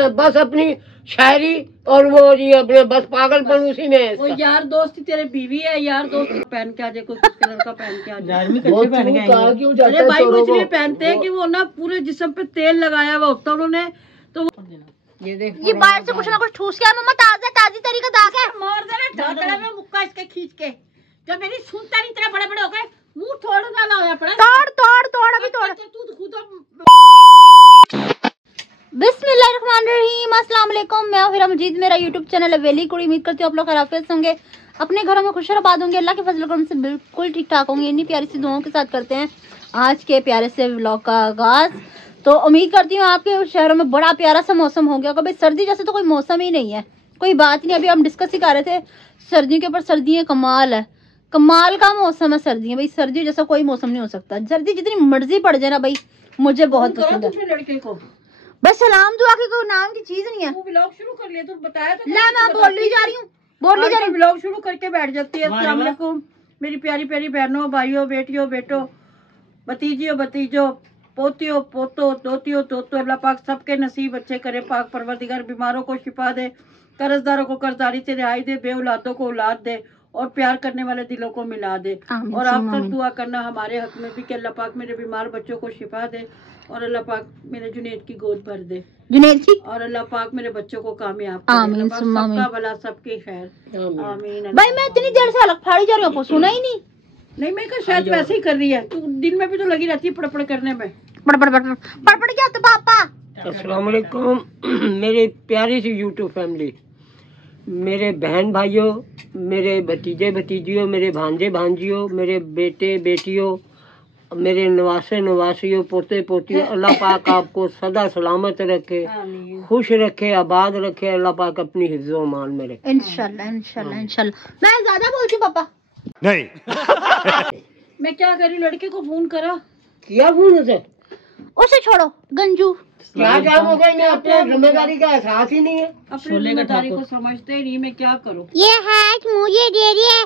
है, बस अपनी शायरी और वो ये अपने बस पागलपन उसी में है। वो यार दोस्ती तेरे बीवी है, यार दोस्ती पहन के आ जाए, कोई किस कलर का पहन के आ जाए। अरे भाई वो इसलिए पहनते हैं कि वो ना पूरे जिस्म पे तेल लगाया हुआ होता उन्होंने, तो ये बाहर से कुछ ना कुछ ठूस के मम्मा ताजी तरी का दाग है, मार देना ढाकड़ा में मुक्का इसके खींच के। जब मेरी सुनता नहीं, तेरे बड़े बड़े हो गए, मुंह थोड़ा ना लाया पड़ा। तोड़ अभी तोड़। तू खुद बिस्मिल्लाहिर्रहमानिर्रहीम, अस्सलाम वालेकुम। मैं हूं मजीद, मेरा यूट्यूब चैनल है वेली कुड़ी। उम्मीद करती हूँ आप लोग खैरियत होंगे, अपने घरों में खुश आबाद होंगे, अल्लाह के फजल करम से बिल्कुल ठीक ठाक होंगे। इन्हीं प्यारी सी दुआओं के साथ करते हैं आज के प्यारे से व्लॉग का आगाज। तो उम्मीद करती हूँ आपके शहरों में बड़ा प्यारा सा मौसम हो गया होगा। भाई सर्दी जैसे तो कोई मौसम ही नहीं है, कोई बात नहीं। अभी हम डिस्कस ही कर रहे थे सर्दियों के ऊपर। सर्दियाँ कमाल है, कमाल का मौसम है सर्दियाँ। भाई सर्दी जैसा कोई मौसम नहीं हो सकता। सर्दी जितनी मर्जी पड़ जाए ना भाई, मुझे बहुत पसंद है। लड़के को बस सलाम दुआ की कोई नाम की चीज नहीं है। तू व्लॉग शुरू कर लिया, तू बताया तो। मैं बोल ली जा रही हूँ, व्लॉग शुरू करके बैठ जाती है। अस्सलाम वालेकुम मेरी प्यारी प्यारी बहनों, भाइयों, बेटियों, बेटों, भतीजियों, भतीजों, पोतियों, पोतों, दोतियों, तोतो। अल्लाह पाक सबके नसीब अच्छे करे। पाक परवरदिगार बीमारों को शिफा दे, कर्जदारों को कर्जदारी से रिहाई दे, बे औलादों को औलाद दे और प्यार करने वाले दिलों को मिला दे। और आप सब दुआ करना हमारे हक में भी कि अल्लाह पाक मेरे बीमार बच्चों को शिफा दे और अल्लाह पाक मेरे जुनैद की गोद भर दे, जुनैद की, और अल्लाह पाक मेरे बच्चों को कामयाब करे। आमीन, सबका भला, सबकी खैर, आमीन। भाई मैं इतनी देर से अलग फाड़ी जा रही हूँ, सुना ही नहीं। नहीं, मैं कहा शायद वैसे ही कर रही है। तू दिन में भी तो लगी रहती है पड़पड़ करने में। पड़पड़ क्या तो पापा। अस्सलाम वालेकुम मेरे प्यारी सी यूट्यूब फैमिली, मेरे बहन भाइयों, मेरे भतीजे भतीजियों, मेरे भांजे भांजियों, मेरे बेटे बेटियों, मेरे नवासे नवासियों, पोते पोतियों। अल्लाह पाक आपको सदा सलामत रखे, खुश रखे, आबाद रखे। अल्लाह पाक अपनी हिफ्ज़ो मान में रखे इंशाल्लाह इंशाल्लाह इंशाल्लाह। मैं ज्यादा बोलती हूँ पापा। नहीं मैं क्या करी, लड़के को फोन करा, किया फोन उसे छोड़ो गंजू। क्या काम हो गया, इन्हें अपने जिम्मेदारी का एहसास ही नहीं है। अपनी जिम्मेदारी को समझते ही नहीं। मैं क्या करूँ, ये हाथ मुझे दे रही है।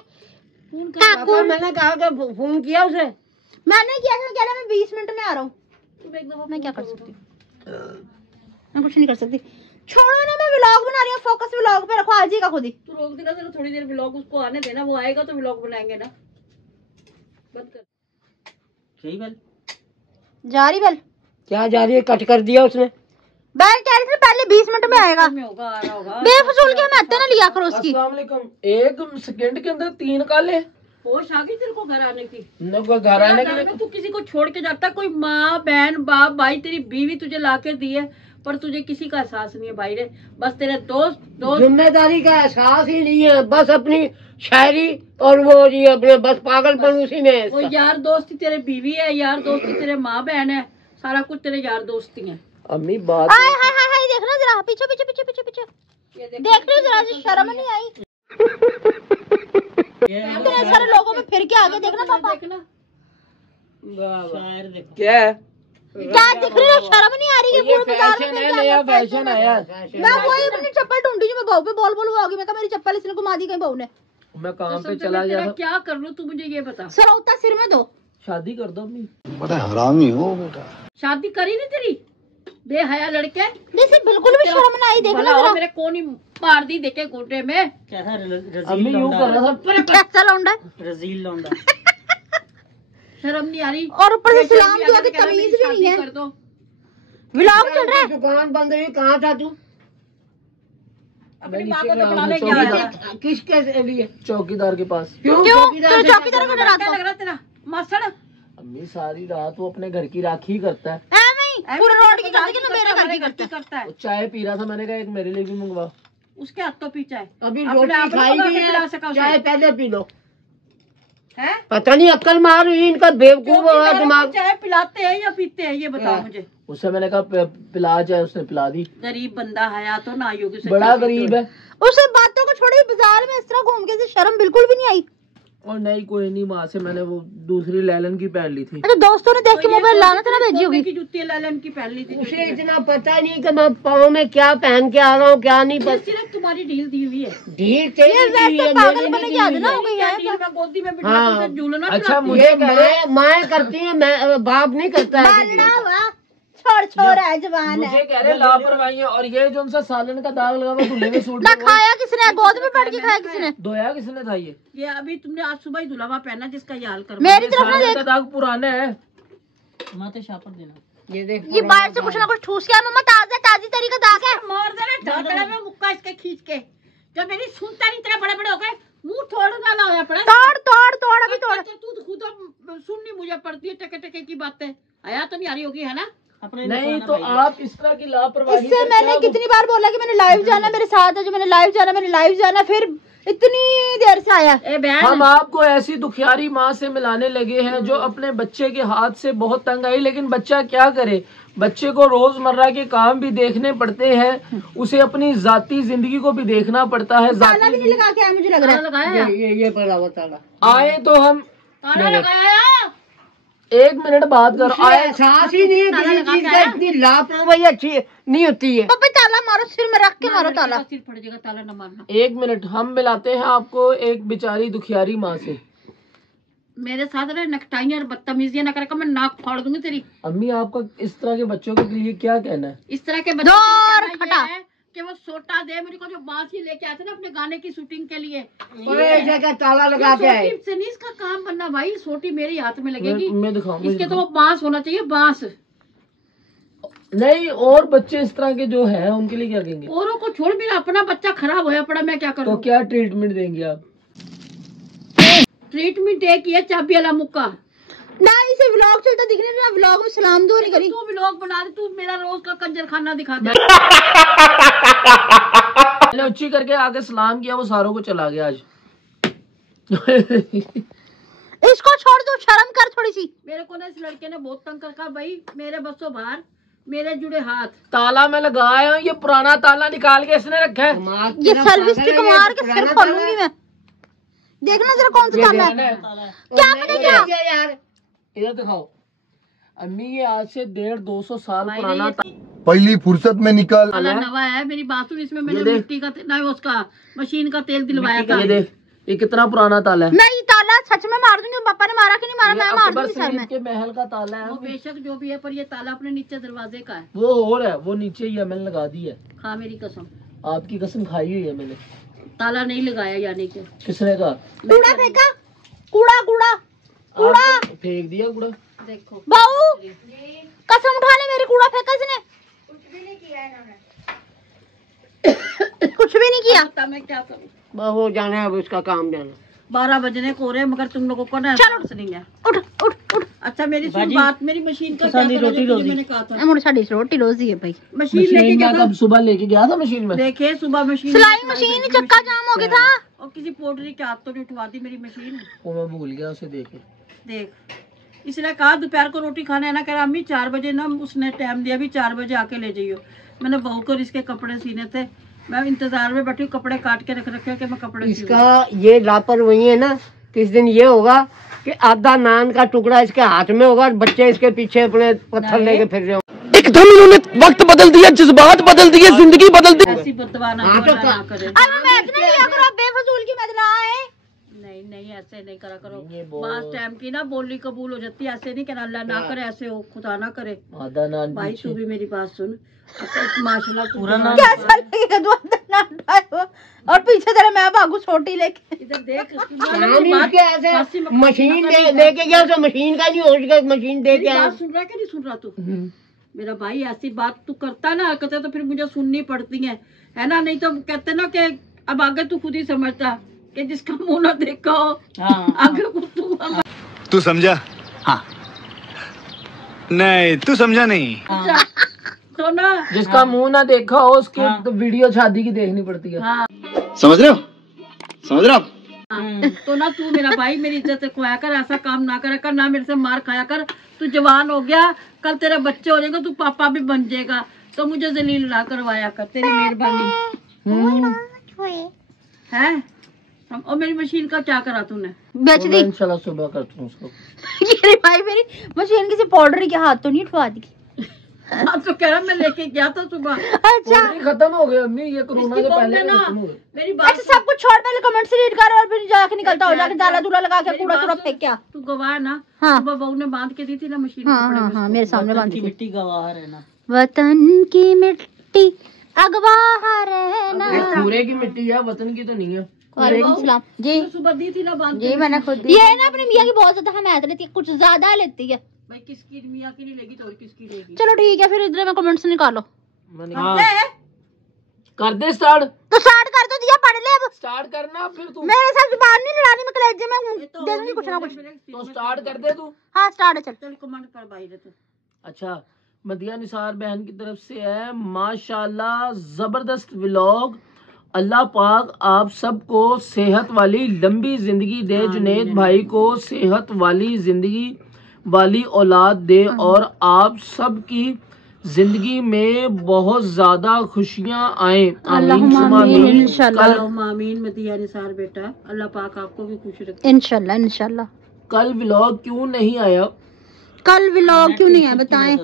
मैंने कहा कि फोन किया उसे, मैंने किया था, कह रहा मैं 20 मिनट में आ रहा हूँ। मैं क्या कर सकती हूँ, मैं कुछ नहीं कर सकती। छोड़ो ना, मैं व्लॉग बना रही हूँ, फोकस व्लॉग पे रखो। आज ही का खुद ही तू रोक देना, जरा थोड़ी देर व्लॉग उसको आने देना, वो आएगा तो व्लॉग बनाएंगे ना। बंद कर सही बल जा रही बल क्या जा रही है, कट कर दिया उसने। बैल कह रही थी पहले 20 मिनट में आएगा, बेफजूल के हमें ना लिया करो उसकी। अस्सलाम वालेकुम। 1 सेकंड के अंदर 3 काले। होश आ गई तेरे को घर आने की? घर आने के लिए तू किसी को छोड़ के जाता, कोई माँ बहन बाप भाई, तेरी बीवी तुझे ला के दी है, पर तुझे किसी का एहसास नहीं है भाई रे। बस तेरे दोस्त जिम्मेदारी का एहसास ही नहीं है, बस अपनी शायरी और वो ये अपने बस पागलपन उसी में है। वो यार दोस्ती तेरे बीवी है, यार दोस्ती तेरे माँ बहन है, सारा कुछ तेरे यार दोस्ती है। अम्मी बात हाय देखना जरा, पीछे पीछे पीछे पीछे पीछे देख रही जरा, शर्म नहीं आई? इतने सारे लोगों में फिर के आगे देखना पापा, देखना क्या है, क्या दिख रही है? शर्म नहीं आ रही है? पूरे बाजार में है, नया फैशन आया। मैं वही अपनी चप्पल ढूंढी जो मैं बहू पे बोल होगी। मैं कहा मेरी चप्पल इसने घुमा दी कहीं बहू ने। मैं काम पे चला गया था। क्या कर लूं, तू मुझे ये बता। सरौता सिर में दो, शादी कर दो अम्मी। बड़ा हरामी हो बेटा। शादी करी नहीं तेरी बेहया लड़के? जैसे बिल्कुल भी शर्म ना आई। देखना जरा मेरे कौन ही मार दी देखे गोटे में। अम्मी यूं कर रहा था, कैसा लौंडा, रजील लौंडा। शर्म नहीं आ रही, और ऊपर से सलाम दुआ की तमीज भी नहीं है। कर दो, व्लॉग चल रहा है। दुकान बंद हुई, कहाँ था तू? अपनी माँ को तो बुला ले गया। किसके लिए? चौकीदार के पास। क्यों? चौकीदार को डराता लग रहा तेरा मासड़। अम्मी सारी रात वो अपने घर की राखी करता है। पूरे रोड की करता है कि मेरे घर की करता है। वो चाय पी रहा था, मैंने कहा एक मेरे लिए भी मंगवा। उसके हाथों पीछा है। अभी रोटी खाई नहीं है, चाय पहले पी लो। है पता नहीं अक्ल मार रही इनका, बेवकूफ हुआ दिमाग। चाय पिलाते हैं या पीते हैं ये बताओ मुझे। उससे मैंने कहा पिला चाय, उसने पिला दी। गरीब बंदा है तो ना योगी से बड़ा गरीब है। उसे बातों को छोड़ी, बाजार में इस तरह घूम के शर्म बिल्कुल भी नहीं आई। और नहीं कोई नहीं, माँ से मैंने वो दूसरी लैलन की पहन ली थी। अरे दोस्तों ने देख के मोबाइल लाना था ना, भेजी होगी। जुत्ती लैलन की पहन ली थी। उसे इतना पता नहीं कि मैं पाँव में क्या पहन के आ रहा हूँ, क्या नहीं पता। सिर्फ तुम्हारी ढील दी हुई है। ढील तेरी पागल बने की आदत ना हो गई है। ढील में गोदी में बिठा के झूलना। अच्छा मुझे माँ करती है, मैं बाप नहीं करता है। छोड़ है जवान मुझे है। कह रहे लापरवाही है। और ये जो सा सालन का दाग लगा हुआ धुले में सूट ना खाया किसने, गोद में बैठ के खाया किसने, धोया किसने था ये अभी तुमने आज सुबह ही धुलावा पहना जिसका ये हाल कर मेरी तरफ ना सालन देख। का दाग पुराना है। माते शापर देना। ये देख ये बाहर से कुछ ना कुछ ठूस के मम्मा ताजा ताजी तरी का दाग है। मार देना ढाकड़ा में मुक्का इसके खींच के। जब मेरी सुनता नहीं, इतना बड़े बड़े हो गए, मुंह थोड़ा डाला होया पड़ा। तोड़ अभी तोड़। तू खुद सुननी मुझे पड़ती है टके टके की बातें। आया तो नहीं आ रही होगी है ना? नहीं तो आप इस तरह की लापरवाही इससे मैंने कितनी बार बोला कि मैंने लाइव जाना, मेरे साथ है जो मैंने लाइव जाना, फिर इतनी देर से आया। ए बहन, हम आपको ऐसी दुखियारी माँ से मिलाने लगे हैं जो अपने बच्चे के हाथ से बहुत तंग आई, लेकिन बच्चा क्या करे, बच्चे को रोजमर्रा के काम भी देखने पड़ते हैं, उसे अपनी जाती जिंदगी को भी देखना पड़ता है। ताला भी नहीं लगा के आया मुझे लग रहा है। लगाया ये पड़ा हुआ ताला। आए तो हम ताला लगाया। 1 मिनट बात कर आए। एहसास ही नहीं है किसी चीज का, इतनी लापरवाही अच्छी नहीं होती है। पापा ताला मारो, सिर में रख के मारो ताला। सिर फट जाएगा, ताला न मारना। 1 मिनट हम मिलाते हैं आपको एक बेचारी दुखियारी माँ से। मेरे साथ रहे नकटाइयां और बदतमीजियां ना कर, मैं नाक फाड़ दूंगी तेरी। अम्मी आपका इस तरह के बच्चों के लिए क्या कहना है? इस तरह के दौड़ बच्चे खटा। कि वो सोटा दे मेरे को, जो बांस ये लेके आते ना अपने गाने की शूटिंग के लिए। ओए जगह ताला लगा के आए। सोटी से नहीं इसका काम बनना भाई, सोटी मेरे हाथ में लगेगी। मैं दिखाऊं इसके तो वो बांस होना चाहिए, बांस। नहीं, और बच्चे इस तरह के जो है उनके लिए क्या कहेंगे? औरों को छोड़, मेरा अपना बच्चा खराब होया पड़ा, मैं क्या तो करूं? क्या ट्रीटमेंट देंगे आप? ट्रीटमेंट एक ही है, चाबी वाला मुक्का। ना इसे व्लॉग चलता दिख रहा है, व्लॉग में सलाम दुआ नहीं करी। तू व्लॉग बना दे, तू मेरा रोज का कंजर खाना दिखा दे। मैंने उच्ची करके आके सलाम किया, वो सारों को चला गया आज। इसको छोड़ दो, शर्म कर थोड़ी सी। मेरे को ना इस लड़के ने बहुत तंग कर कहा भाई, मेरे बसों बाहर, मेरे जुड़े हाथ। ताला मैं लगाया हूँ, ये पुराना ताला निकाल के इसने रखा है। ये सर्विस की कुमार के सिर खोलूंगी मैं। देखना जरा कौन सा ताला है। क्या पता क्या यार, इधर दिखाओ अम्मी, ये आज से 150-200 साल भाई पुराना नहीं, पहली फुर्सत में निकल। ताला नवा है, मेरी बात सुन, इसमें मैंने ये देख। मिट्टी का ना उसका मशीन का तेल दिलवाया था। ये देख, ये कितना पुराना ताला है। मैं ये ताला सच में मार दूंगी। पापा ने मारा कि नहीं मारा, ये मैं मार अकबर दूंगी सर शरीफ में। के महल का ताला है। वो बेशक जो भी है, पर ये ताला अपने नीचे दरवाजे का है। वो और है, वो नीचे ही है, मैंने लगा दी है। खा मेरी कसम, आपकी कसम खाई हुई है मैंने। ताला नहीं लगाया यानी कि। किसने कहा? कूड़ा फेंका, कूड़ा कूड़ा कूड़ा आप फेंक दिया कूड़ा। देखो बाऊ, कसम उठा ले, मेरी कूड़ा फेंका इसने। कुछ भी नहीं किया। बता मैं क्या करूं? वो जाना है, अब उसका काम जाना। 12 बजने को रहे, मगर तुम लोगों को ना एहसास नहीं है। उठ उठ उठ। अच्छा मेरी सुन बात, मेरी मशीन का क्या करा, जो तुझे मैंने कहा था। मुझे साड़ी रोटी रोजी है भाई। मशीन लेके मशीन गया में था, कब सुबह लेके गया था मशीन में? देखे सुबह मशीन सिलाई मशीन चक्का जाम हो गया था। और किसी पोल्ट्री के हाथ तो नहीं उठवा दी मेरी मशीन। वो मैं भूल गया उसे देखे। देख, इसने कहा दोपहर को रोटी खाना है ना, कह रहा अम्मी 4 बजे ना, उसने टाइम दिया भी 4 बजे आके ले जाइयो। मैंने बहू को इसके कपड़े सीने थे, मैं इंतजार में बैठी, कपड़े काट के रख रखे कि मैं कपड़े सीऊं। इसका ये लापरवाही है ना, किस दिन ये होगा कि आधा नान का टुकड़ा इसके हाथ में होगा और बच्चे इसके पीछे अपने पत्थर लेके फिर रहे हो। एकदम इन्होंने वक्त बदल दिया, जज्बात बदल दिए, जिंदगी बदल दी। ऐसी बदवा ना हाँ, तो ना करे। अब मैं इतना लिया करो, आप बेफजूल की मत ना आए। नहीं ऐसे नहीं करा करो। ये बात टाइम की ना बोली कबूल हो जाती है, ऐसे नहीं कहना अल्लाह ना करे, ऐसे हो खुदा ना करे। आधा नान भाई पीछे। तू भी मेरी बात सुन, माशाल्लाह पूरा नाम कैसा लगेगा तू अंदर ना उठाए और पीछे तेरे मैं भागू छोटी लेके। इधर देख। काम ही उसके ऐसे मशीन लेके गया तो मशीन का नहीं हो सका, मशीन दे मेरी के आया। बात सुन रहा कि नहीं सुन रहा तू? मेरा भाई ऐसी बात तू करता ना हरकतें तो फिर मुझे सुननी पड़ती है ना, नहीं तो कहते ना कि अब आगे तू खुद ही समझता कि जिसका मुंह ना देखा हो आगे कुछ तू तू समझा? हाँ। नहीं तू समझा नहीं। तो ना। जिसका मुंह ना देखा हो उसके तो वीडियो शादी की देखनी पड़ती है। हाँ समझ रहे हो? समझ रहे हो आप? तो ना तू मेरा भाई मेरी इज्जत खोया कर, ऐसा काम ना करा कर, ना मेरे से मार खाया कर। तू जवान हो गया, कल तेरे बच्चे हो जाएंगे, तू पापा भी बन जाएगा, तो मुझे जलील ना करवाया कर, तेरी मेहरबानी है। और मेरी मशीन का क्या करा तूने? बेच दी। इंशाल्लाह सुबह करता हूँ उसको। ये भाई मेरी मशीन किसी पाउडर के हाथ तो नहीं उठवा दी। हाँ तो कह रहा मैं लेके गया था सुबह। अच्छा खत्म हो गए अम्मी, ये कोरोना इसकी से पहले ना खत्म हो गए। मेरी बात अच्छा, सब कुछ छोड़, पहले कमेंट से रीड कर और फिर जाके निकलता हो, जाके दाला दूला लगा के कूड़ा कूड़ा फेंक क्या। तू गवाह ना, हाँ। सुबह बहू ने बांध के दी थी ना मशीन। हाँ, मेरे सामने बांधी थी। मिट्टी गवाह रहना, वतन की मिट्टी अगवा रहना। पूरे की मिट्टी है, वतन की तो नहीं है। वालेकुम सलाम जी। सुबह दी थी ना बांध जी मैंने खुद ये ना अपने मियाँ की बहुत ज्यादा हमायत लेती है, कुछ ज्यादा लेती है। भाई किसकी मियाँ की नहीं लेगी तो और किसकी लेगी। चलो ठीक है, फिर इधर में कमेंट्स निकालो। हाँ। कर दे स्टार्ट, तो स्टार्ट कर दो दिया, पढ़ ले अब। स्टार्ट करना फिर तू। मेरे साथ जुबान नहीं लड़ानी, मैं कलेजे में दे दूंगी कुछ ना कुछ। तो स्टार्ट कर दे तू। हाँ स्टार्ट है, चल। चल कमेंट कर भाई रे तू। अच्छा, मदिया निसार बहन की तरफ से है, माशाल्लाह जबरदस्त व्लॉग। अल्लाह पाक आप सबको सेहत वाली लंबी जिंदगी दे, जुनेद भाई को सेहत वाली जिंदगी वाली औलाद दे और आप सबकी जिंदगी में बहुत ज्यादा खुशियां आए। आमीन सुम्मा आमीन। इंशाल्लाह आमीन। मदिया निसार बेटा, अल्लाह पाक आपको भी खुश रखे। इंशाल्लाह इंशाल्लाह। कल व्लॉग क्यों नहीं आया? कल व्लॉग क्यों नहीं है बताएं,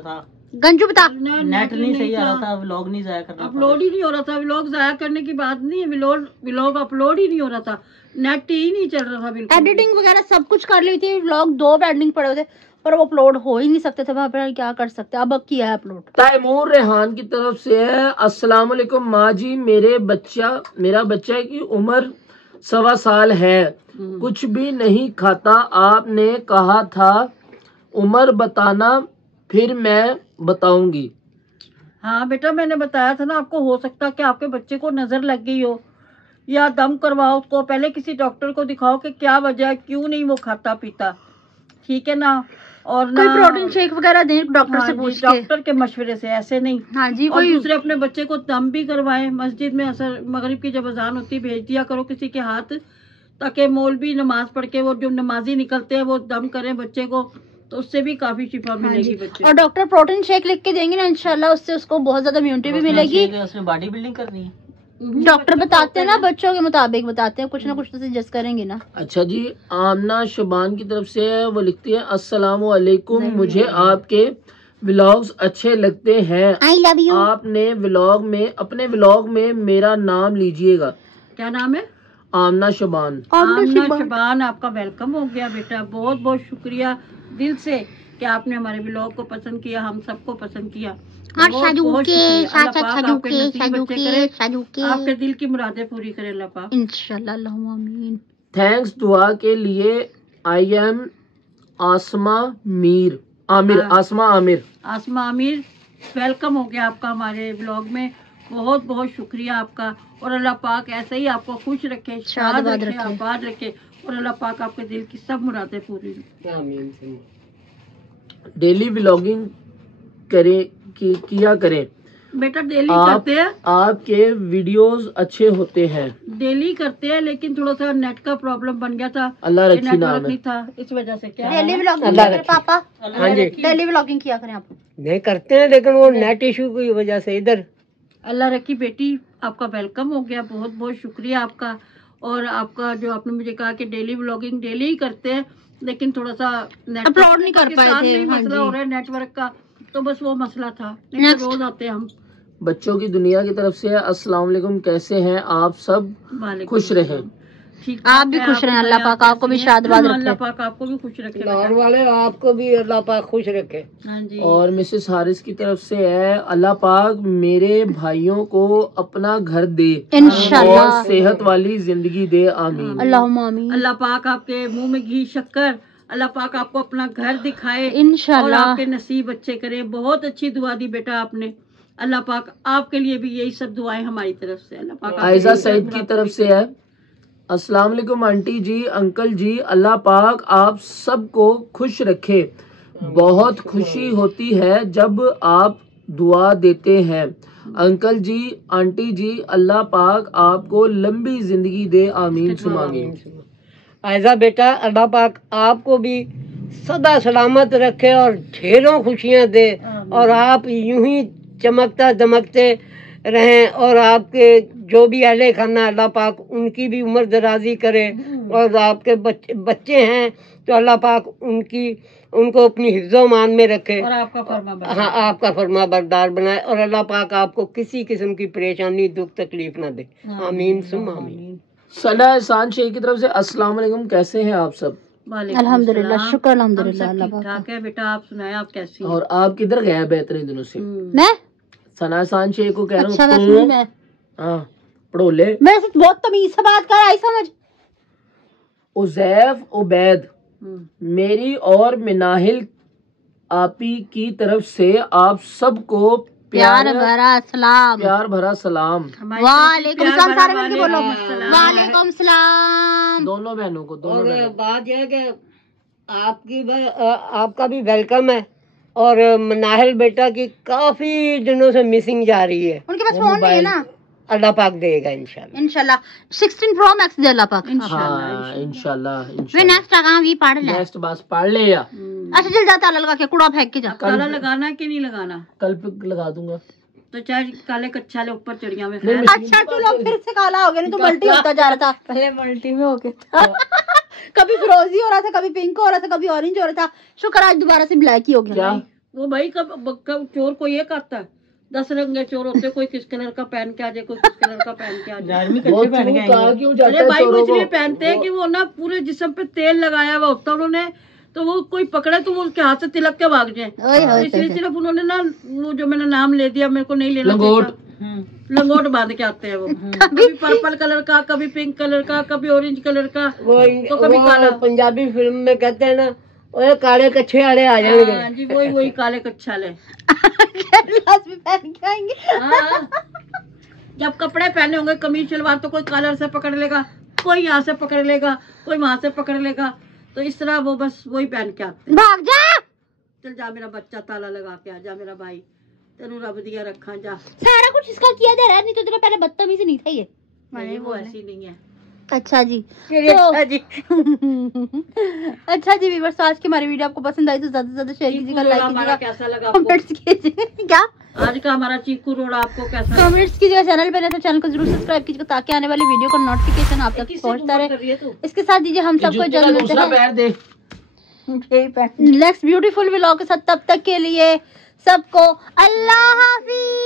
गंजू बता। नेट नहीं सही आ रहा था, व्लॉग नहीं जाया करना, अपलोड ही नहीं हो रहा था। व्लॉग जाया करने की बात नहीं है, व्लॉग अपलोड ही नहीं हो रहा था, नेट ही नहीं चल रहा था बिल्कुल। एडिटिंग वगैरह सब कुछ कर ली थी, व्लॉग 2 पेंडिंग पड़े हुए थे पर वो अपलोड हो ही नहीं सकते थे, वहाँ पे क्या कर सकते। अब किया है अपलोड। तैमूर रेहान की तरफ से है, अस्सलाम वालेकुम माँ जी, मेरा बच्चा की उम्र 1.25 साल है, कुछ भी नहीं खाता। आपने कहा था उम्र बताना, फिर मैं बताऊंगी। हाँ बेटा, मैंने बताया था ना आपको। हो सकता है कि आपके बच्चे को नजर लग गई हो, या दम करवाओ उसको, पहले किसी डॉक्टर को दिखाओ कि क्या वजह है, क्यों नहीं वो खाता पीता, ठीक है ना। और कोई प्रोटीन शेक वगैरह दें डॉक्टर से पूछ के, डॉक्टर के मशवरे से, ऐसे नहीं। हाँ जी। और कोई दूसरे अपने बच्चे को दम भी करवाएं मस्जिद में। असर मगरिब की जब अजान होती है भेज दिया करो किसी के हाथ, ताकि मौलवी नमाज पढ़ के वो जो नमाजी निकलते हैं वो दम करें बच्चे को, तो उससे भी काफी शिफा मिलेगी बच्चे। और डॉक्टर प्रोटीन शेक लिख के देंगे ना इंशाल्लाह, उससे उसको बहुत ज्यादा इम्यूनिटी भी मिलेगी। उसमें बॉडी बिल्डिंग करनी है, डॉक्टर बताते हैं ना, बच्चों के मुताबिक बताते हैं, कुछ ना कुछ तो सजेस्ट करेंगे ना। अच्छा जी, आमना शबान की तरफ से है, वो लिखती है अस्सलाम वालेकुम, मुझे आपके व्लॉग्स अच्छे लगते हैं। I love you. आपने अपने व्लॉग में मेरा नाम लीजिएगा। क्या नाम है? आमना शबान। आमना शबान, आपका वेलकम हो गया बेटा। बहुत बहुत शुक्रिया दिल से कि आपने हमारे व्लॉग को पसंद किया, हम सबको पसंद किया। और बहुत साजू के आपके दिल की मुरादें पूरी करे अल्लाह पाक इंशाल्लाह, अल्लाहुम्मा आमीन। थैंक्स दुआ के लिए। I am Asma Aamir. Asma Aamir, welcome हो गया आपका हमारे ब्लॉग में। बहुत बहुत शुक्रिया आपका, और अल्लाह पाक ऐसे ही आपको खुश रखे, शाद रखे, आबाद रखे, और अल्लाह पाक आपके दिल की सब मुरादें पूरी रखे। डेली व्लॉगिंग किया करें बेटा, डेली करते हैं। आपके वीडियोस अच्छे होते हैं। डेली करते हैं, लेकिन थोड़ा सा नेट का प्रॉब्लम बन गया था, अल्लाह रखी नाम नेटवर्क है। नहीं था, इस वजह से। क्या डेली व्लॉगिंग करें पापा? हाँ जी, डेली व्लॉगिंग किया करें आप। नहीं करते हैं, लेकिन वो नेट इशू की वजह से इधर। अल्लाह रखी बेटी, आपका वेलकम हो गया। बहुत बहुत शुक्रिया आपका। और आपका जो आपने मुझे कहा कि डेली व्लॉगिंग डेली ही करते हैं, लेकिन थोड़ा सा अपलोड नहीं कर पाए थे। मसला हो रहा है नेटवर्क का, तो बस वो मसला था, नहीं तो रोज आते हैं हम। बच्चों की दुनिया की तरफ से अस्सलाम वालेकुम, कैसे हैं आप सब? खुश रहें। ठीक, आप भी खुश रहें, अल्लाह पाक आपको भी शादबाद रखे। अल्लाह पाक आपको भी खुश रखे। लाहौर वाले आपको भी अल्लाह पाक खुश रखे। हाँ जी। और मिसेस हारिस की तरफ से है, अल्लाह पाक मेरे भाइयों को अपना घर दे इंशाल्लाह, और सेहत वाली जिंदगी दे। आमीन। अल्लाहुम्मा आमीन। अल्लाह पाक आपके मुंह में घी शक्कर, अल्लाह पाक आपको अपना घर दिखाए और इंशाल्लाह, आपके नसीब अच्छे करे। बहुत अच्छी दुआ दी बेटा आपने। अल्लाह पाक आपके लिए भी यही सब दुआएं हमारी तरफ से। अल्लाह पाक आयजा सईद की तरफ से है, अस्सलाम वालेकुम आंटी जी, अंकल जी, अल्लाह पाक आप सबको खुश रखे। बहुत खुशी होती है जब आप दुआ देते हैं। अंकल जी, आंटी जी, अल्लाह पाक आपको लंबी जिंदगी दे। आमीन सुमा आमीन। ऐसा बेटा, अल्लाह पाक आपको भी सदा सलामत रखे और ढेरों खुशियां दे, और आप यूं ही चमकता दमकते रहें, और आपके जो भी अहले खाना अल्लाह पाक उनकी भी उम्र दराजी करे, और आपके बच्चे हैं तो अल्लाह पाक उनकी उनको अपनी हिफ्ज़-ओ-मान में रखे और आपका फरमाबरदार। हाँ, आपका फरमा बरदार बनाए और अल्लाह पाक आपको किसी किस्म की परेशानी दुख तकलीफ ना दे। आमीन सुम्मा आमीन। सना एहसान शेख की तरफ से अस्सलाम वालेकुम, कैसे हैं आप सब? वालेकुम अल्हम्दुलिल्लाह, सलाम। शुक्र हम अल्हम्दुलिल्लाह सब अल्लाह ठीक पाक ठाक है बेटा, आप सुनाए आप कैसी हैं? और आप किधर गए हैं इतने दिनों से? मैं सना एहसान शेख को कह अच्छा रहा मैं हूँ सुनी मैं हाँ पढ़ोले मेरे से बहुत तमीज से बात कर, आई समझ। उजैफ उबैद हम्म। मेरी और मिनाहिल आपी की तरफ से आप सबको प्यार प्यार भरा सलाम। प्यार भरा सलाम। हमारी तरफ से वालेकुम प्यार सलाम, भरा सारे मिलके बोलो। वालेकुम वालेकुम सलाम। दोनों बहनों को, दोनों और बहनों को। बात यह है कि आपका भी वेलकम है और मनाहिल बेटा की काफी दिनों से मिसिंग जा रही है। उनके पास फोन नहीं है ना। अल्लाह पाक देगा इंशाल्लाह। इंशाल्लाह 16 प्रो मैक्स दे अल्लाह पाक। हाँ इंशाल्लाह वे इंशाल्लाह नेक्स्ट आगा भी पढ़ ले। नेक्स्ट बस पढ़ ले या अच्छा चल जा, ताला लगा के कूड़ा फेंक के जा। ताला लगाना है कि नहीं लगाना? कल पे लगा दूंगा। तो चाहे काले कच्चा ले ऊपर चिड़िया में नहीं, खैर। अच्छा तू लोग फिर से काला हो गया, नहीं तो मल्टी होता जा रहा था। पहले मल्टी में हो गया था। कभी फिरोजी हो रहा था, कभी पिंक हो रहा था, कभी ऑरेंज हो रहा था। शुक्र आज दोबारा से ब्लैक ही हो गया। क्या वो भाई कब चोर को ये करता है, 10 रंगे चोर होते, कोई किस कलर का पहन के आ जाए, कोई किस कलर का पहन के आ जाए। वो क्यों कहा क्यों जाता अरे है भाई वो चोरों को? इसलिए पहनते हैं कि वो ना पूरे जिस्म पे तेल लगाया हुआ होता है उन्होंने, तो वो कोई पकड़े तो वो उसके हाथ से तिलक के भाग जाए। ओए होए इसलिए सिर्फ उन्होंने ना वो जो मैंने नाम ले दिया, मेरे को नहीं लेना लंगोट। चाहिए। लंगोट बांध के आते हैं वो, कभी पर्पल कलर का, कभी पिंक कलर का, कभी ऑरेंज कलर का, तो कभी काला। पंजाबी फिल्म में कहते हैं ना, ओए काले कच्छे आड़े आ जाएंगे। हाँ जी, वही काले कच्छा ले। ग्लास भी पहन के आएंगे। हाँ। जब कपड़े पहने होंगे कमीज शलवार, तो कोई कॉलर से पकड़ लेगा, कोई यहाँ से पकड़ लेगा, कोई वहां से पकड़ लेगा, तो इस तरह वो बस वही पहन के आते हैं। भाग जा। चल जा मेरा बच्चा, ताला लगा के आ जा मेरा भाई, तेनू रब दिया रखा जा। सारा कुछ इसका किया जा रहा है, नहीं तो तेरा पहले बदतमीजी नहीं था ये। नहीं वो ऐसी नहीं है। अच्छा जी अच्छा जी। अच्छा जी व्यूअर्स, आज की हमारी वीडियो आपको पसंद आई तो ज्यादा से ज्यादा शेयर कीजिएगा, लाइक हमारा कीजिएगा, कैसा लगा आपको? कमेंट्स कीजिएगा। क्या आज का हमारा चीकू रोड आपको कैसा लगा? कमेंट्स कीजिएगा। चैनल पे नए तो चैनल को जरूर सब्सक्राइब कीजिएगा ताकि आने वाली वीडियो का नोटिफिकेशन आप तक किससे पहुंचता घूमा रहे। कर रही है तू? इसके साथ दीजिए हम सबको जूते का जन्म दूसरा पैर दे। नेक्स्ट ब्यूटीफुल व्लॉग के साथ, तब तक के लिए सबको अल्लाह हाफिज।